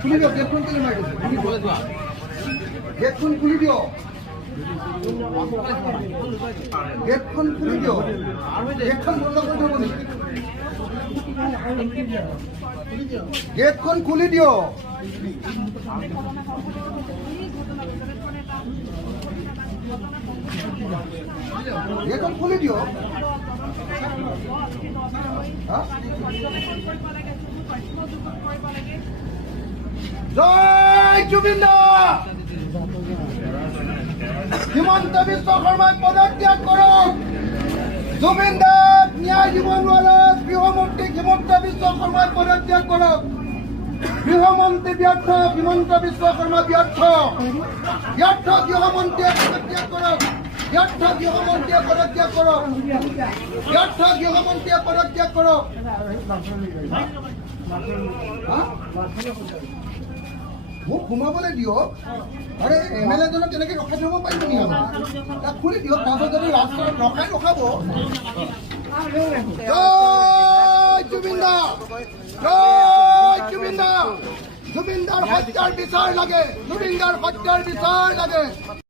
খুলি দিয়ক, গেটখন কেলে মাৰি দিছে? গেটখন খুলি দিয়ক, গেটখন খুলি দিয়ক, গেটখন বন্ধ কৰি থব নেকি? গেটখন খুলি দিয়ক। গেটখন খুলি দিয়ক। জয় জুবিন দা। হিমন্ত বিশ্ব শৰ্মাই পদত্যাগ কৰক। জুবিন দাক ন্যায় দিব নোৱাৰে গৃহমন্ত্ৰী হিমন্ত বিশ্ব শৰ্মাই পদত্যাগ কৰক। গৃহমন্ত্ৰী ব্যৰ্থ, হিমন্ত বিশ্ব শৰ্মা ব্যৰ্থ। ব্যৰ্থ গৃহমন্ত্ৰীয়ে পদত্যাগ কৰক। ব্যৰ্থ গৃহমন্ত্ৰীয়ে পদত্যাগ কৰক। ব্যৰ্থ গৃহমন্ত্ৰীয়ে পদত্যাগ কৰক। মোক সোমাবলৈ দিয়ক। আৰে MLA জনক কেনেকৈ ৰখাই থব পাৰিব নেকি? তাক খুলি দিয়ক, তাৰপিছত যদি ৰাস্তাত ৰখাব। জয় জুবিন দা, জয় জুবিন দা। জুবিন দাৰ হত্যাৰ বিচাৰ লাগে, জুবিন দাৰ হত্যাৰ বিচাৰ লাগে।